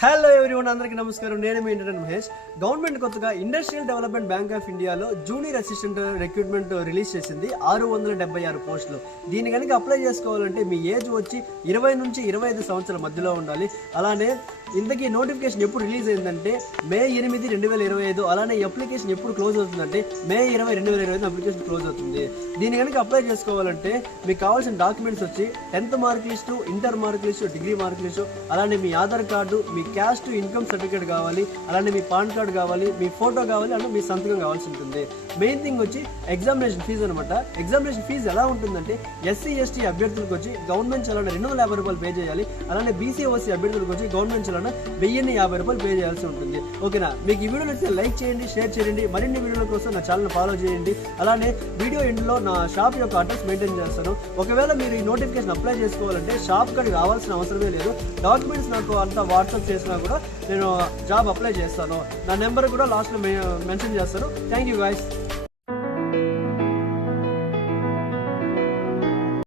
Hello everyone, అందరికీ నమస్కారం. నేను మీ ఇంటర్నెట్ మహేష్. గవర్నమెంట్ కొత్తగా ఇండస్ట్రియల్ డెవలప్మెంట్ బ్యాంక్ ఆఫ్ ఇండియాలో జూనియర్ అసిస్టెంట్ రిక్రూట్మెంట్ రిలీజ్ చేసింది. 676 పోస్టులు. దీన్ని కనుక అప్లై చేసుకోవాలంటే మీ ఏజ్ వచ్చి 20 నుంచి 25 సంవత్సరాల మధ్యలో ఉండాలి. అలానే ఇంతకీ నోటిఫికేషన్ ఎప్పుడు రిలీజ్ అయిందంటే మే 8, 2025. అలానే అప్లికేషన్ ఎప్పుడు క్లోజ్ అవుతుందంటే మే 20, 2025 అప్లికేషన్ క్లోజ్ అవుతుంది. దీన్ని కనుక అప్లై చేసుకోవాలంటే మీకు కావాల్సిన డాక్యుమెంట్స్ వచ్చి 10th mark list, inter mark list, degree mark list, అలానే మీ ఆధార్ కార్డు, మీ క్యాస్ట్ ఇన్కమ్ సర్టిఫికేట్ కావాలి, అలానే మీ పాన్ కార్డు కావాలి, మీ ఫోటో కావాలి, అలానే మీ సంతకం కావాల్సి ఉంటుంది. మెయిన్ థింగ్ వచ్చి ఎగ్జామినేషన్ ఫీజు అనమాట. ఎగ్జామినేషన్ ఫీజు ఎలా ఉంటుందంటే ఎస్సీ ఎస్టీ అభ్యర్థులకు వచ్చి గవర్నమెంట్ చలానా 250 రూపాయలు పే చేయాలి. అలానే బీసీ ఓసీ అభ్యర్థులకు వచ్చి గవర్నమెంట్ చలానా 1050 రూపాయలు పే చేయాల్సి ఉంటుంది. ఓకేనా? మీకు ఈ వీడియో నచ్చితే లైక్ చేయండి, షేర్ చేయండి. మరిన్ని వీడియోల కోసం నా ఛానల్ ఫాలో చేయండి. అలానే వీడియో ఎండ్లో నా షాప్ యొక్క అడ్రస్ మెయింటైన్ చేస్తాను. ఒకవేళ మీరు ఈ నోటిఫికేషన్ అప్లై చేసుకోవాలంటే షాప్ కాడికి రావాల్సిన అవసరమే లేదు. డాక్యుమెంట్స్ నాకు అంతా వాట్సాప్ చేసినా కూడా నేను జాబ్ అప్లై చేస్తాను. నా నెంబర్ కూడా లాస్ట్లో మెన్షన్ చేస్తాను. Thank you guys.